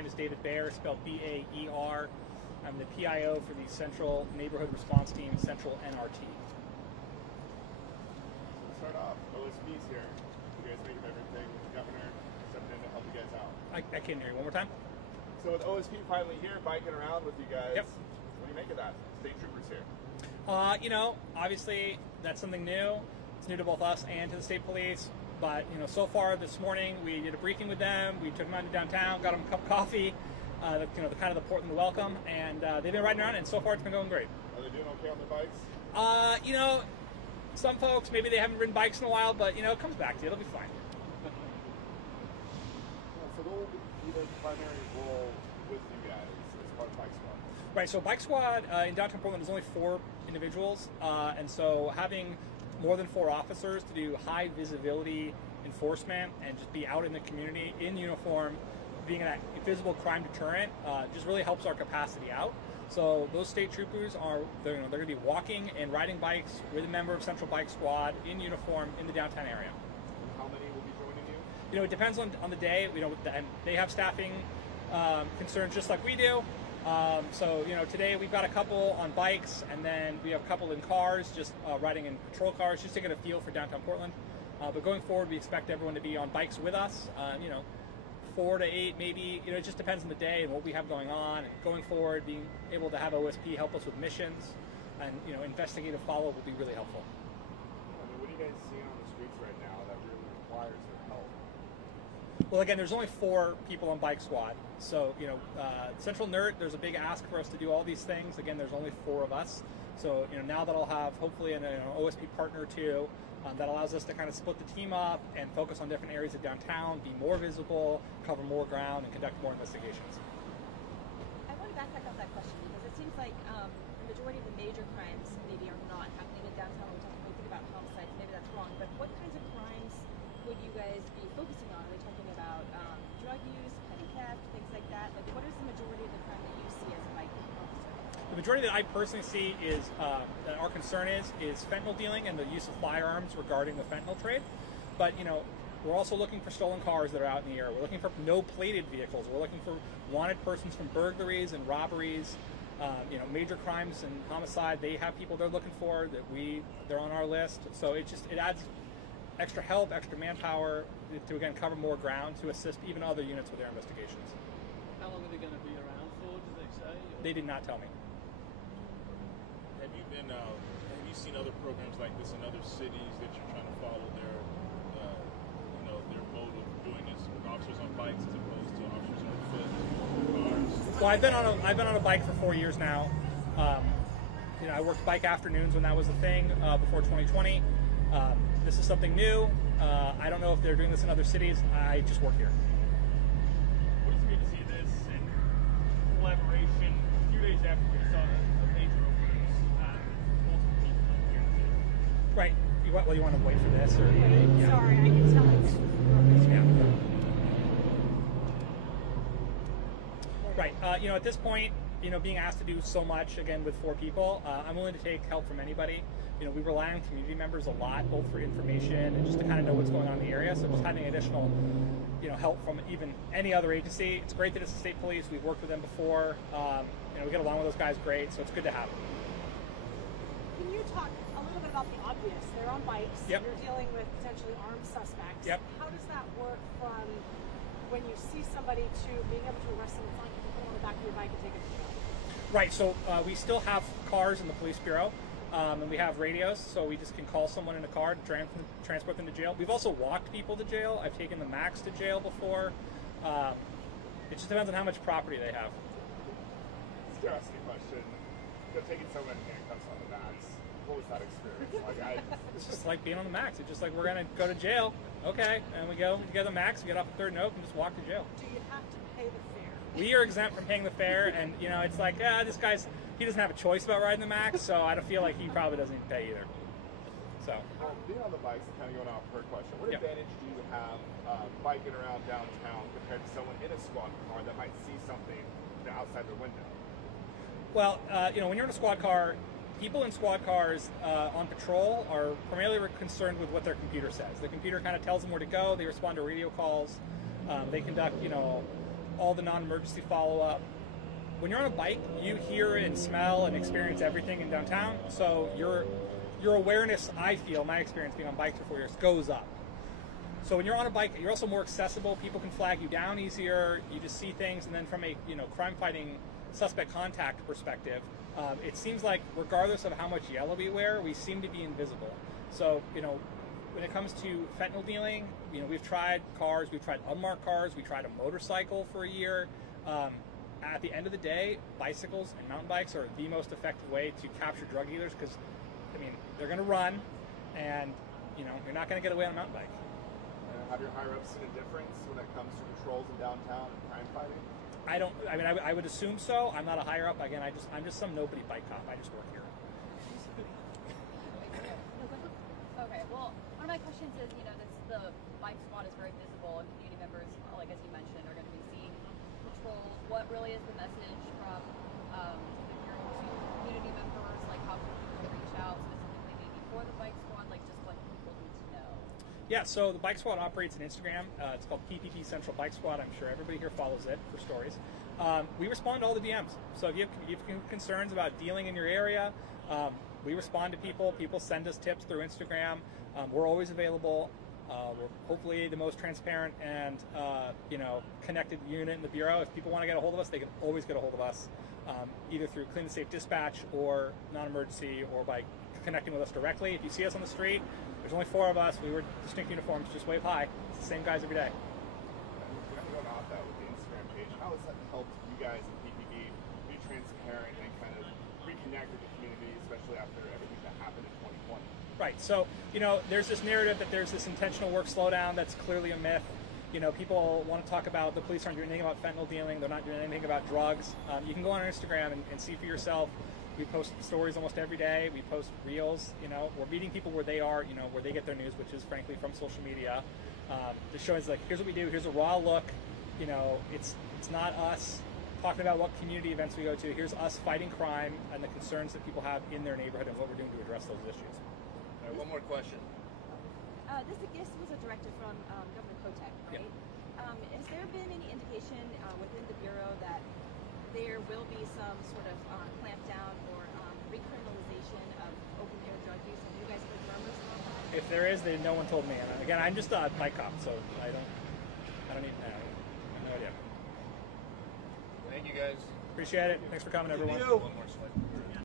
name is David Baer, spelled B-A-E-R. I'm the PIO for the Central Neighborhood Response Team, Central NRT. So to start off, OSP's here. You guys think of everything. The governor stepping in to help you guys out. I can't hear you. One more time? So with OSP finally here, biking around with you guys, yep. What do you make of that? State troopers here. You know, obviously that's something new. It's new to both us and to the state police. But, you know, so far this morning we did a briefing with them. We took them out to downtown, got them a cup of coffee, the kind of the Portland welcome, and they've been riding around, and so far it's been going great. Are they doing okay on their bikes? You know, some folks, maybe they haven't ridden bikes in a while, but, you know, it comes back to you. It'll be fine. So what will be the primary role with you guys as part of Bike Squad? Right, so Bike Squad in downtown Portland is only 4 individuals, and so having more than 4 officers to do high visibility enforcement and just be out in the community in uniform, being that visible crime deterrent, just really helps our capacity out. So those state troopers they're going to be walking and riding bikes with a member of Central Bike Squad in uniform in the downtown area. And how many will be joining you? You know, it depends on the day. You know, and they have staffing concerns just like we do. So, you know, today we've got a couple on bikes, and then we have a couple in cars, just riding in patrol cars, just to get a feel for downtown Portland. But going forward, we expect everyone to be on bikes with us, you know, 4 to 8 maybe. You know, it just depends on the day and what we have going on. And going forward, being able to have OSP help us with missions and, you know, investigative follow will be really helpful. I mean, what are you guys seeing on the streets right now that really requires their help? Well, again, there's only 4 people on Bike Squad. So, you know, Central NERT, there's a big ask for us to do all these things. Again, there's only 4 of us. So, you know, now that I'll have hopefully an OSP partner too, that allows us to kind of split the team up and focus on different areas of downtown, be more visible, cover more ground, and conduct more investigations. I want to backtrack off that question because it seems like the majority of the major crimes maybe are not happening in downtown. We think about homicides, maybe that's wrong, but what kinds of crimes would you guys be focusing on? Are we talking about drug use, petty theft, things like that? Like, what is the majority of the crime that you see as a bike officer? The majority that I personally see is that our concern is fentanyl dealing and the use of firearms regarding the fentanyl trade. But, you know, we're also looking for stolen cars that are out in the air. We're looking for no plated vehicles. We're looking for wanted persons from burglaries and robberies. You know, major crimes and homicide. They have people they're looking for they're on our list. So it adds extra help, extra manpower to again cover more ground to assist even other units with their investigations. How long are they going to be around for? Did they say? Or? They did not tell me. Have you seen other programs like this in other cities that you're trying to follow their mode of doing this with officers on bikes as opposed to officers on foot, cars? Well, I've been on a bike for 4 years now. You know, I worked bike afternoons when that was a thing before 2020. This is something new. I don't know if they're doing this in other cities. I just work here. What is it good to see this in collaboration a few days after we saw a major overdose multiple people here too? Right. You want to wait for this? Or, yeah. Sorry, I can tell it's... Yeah. Right. You know, at this point, you know, being asked to do so much, again, with 4 people, I'm willing to take help from anybody. You know, we rely on community members a lot, both for information and just to kind of know what's going on in the area. So just having additional, you know, help from even any other agency. It's great that it's the state police. We've worked with them before. You know, we get along with those guys great, so it's good to have them. Can you talk a little bit about the obvious? They're on bikes. Yep. You're dealing with potentially armed suspects. Yep. How does that work from when you see somebody to being able to arrest them in front of you, put them on the back of your bike and take it to jail? Right, so we still have cars in the police bureau, and we have radios, so we just can call someone in a car to transport them to jail. We've also walked people to jail. I've taken the Max to jail before. It just depends on how much property they have. Curiosity question. You're taking someone in handcuffs on the Max. What was that experience like? It's just like being on the Max. It's just like, we're going to go to jail. Okay, and we go, get the Max, we get off the 3rd and Oak, and just walk to jail. Do you have to pay the fare? We are exempt from paying the fare, and, you know, it's like, this guy's, he doesn't have a choice about riding the Max, so I don't feel like he probably doesn't even pay either. So. Being on the bikes and kind of going off per question, what Yep. advantage do you have biking around downtown compared to someone in a squad car that might see something outside their window? Well, you know, when you're in a squad car, people in squad cars on patrol are primarily concerned with what their computer says. The computer kind of tells them where to go. They respond to radio calls. They conduct, you know, all the non-emergency follow-up. When you're on a bike, you hear and smell and experience everything in downtown, so your awareness, I feel, my experience being on bikes for 4 years, goes up. So when you're on a bike, you're also more accessible. People can flag you down easier. You just see things, and then from a crime-fighting suspect contact perspective, it seems like regardless of how much yellow we wear, we seem to be invisible. So when it comes to fentanyl dealing, we've tried cars, we've tried unmarked cars, we tried a motorcycle for a year. At the end of the day, bicycles and mountain bikes are the most effective way to capture drug dealers because, they're going to run, and you're not going to get away on a mountain bike. Have your higher-ups seen a difference when it comes to patrols in downtown and crime fighting? I would assume so. I'm not a higher up. Again, I'm just some nobody bike cop. I just work here. Okay, well, one of my questions is, the bike squad is very visible, and community members, like as you mentioned, are going to be seeing patrols. What really is the message from the Bureau to community members? Like, how can people reach out specifically maybe for the bike squad? Like, just what people need to know? Yeah, so the bike squad operates on Instagram. It's called PPP Central Bike Squad. I'm sure everybody here follows it for stories. We respond to all the DMs. So if you have concerns about dealing in your area, we respond to people. People send us tips through Instagram. We're always available. We're hopefully the most transparent and connected unit in the Bureau. If people want to get a hold of us, they can always get a hold of us, either through Clean and Safe Dispatch or non-emergency, or by connecting with us directly. If you see us on the street, there's only 4 of us. We wear distinct uniforms. Just wave hi. It's the same guys every day. Going off that with the Instagram page, how has that helped you guys in PPB be transparent and kind of reconnect with the community, especially after everything that happened in 2020? Right. So, there's this narrative that there's this intentional work slowdown that's clearly a myth. People want to talk about the police aren't doing anything about fentanyl dealing. They're not doing anything about drugs. You can go on our Instagram and see for yourself. We post stories almost every day. We post reels. We're meeting people where they are, where they get their news, which is frankly from social media. Just showing like, here's what we do. Here's a raw look. It's not us talking about what community events we go to. Here's us fighting crime and the concerns that people have in their neighborhood and what we're doing to address those issues. All right, one more question. This was a directive from Governor Kotek, right? Yep. Has there been any indication within the Bureau that there will be some sort of clampdown or recriminalization of open-air drug use? Have you guys heard rumors about that? If there is, then no one told me. And again, I'm just a bike cop, so I have no idea. Thank you, guys. Appreciate it. Thanks for coming, everyone. One more slide.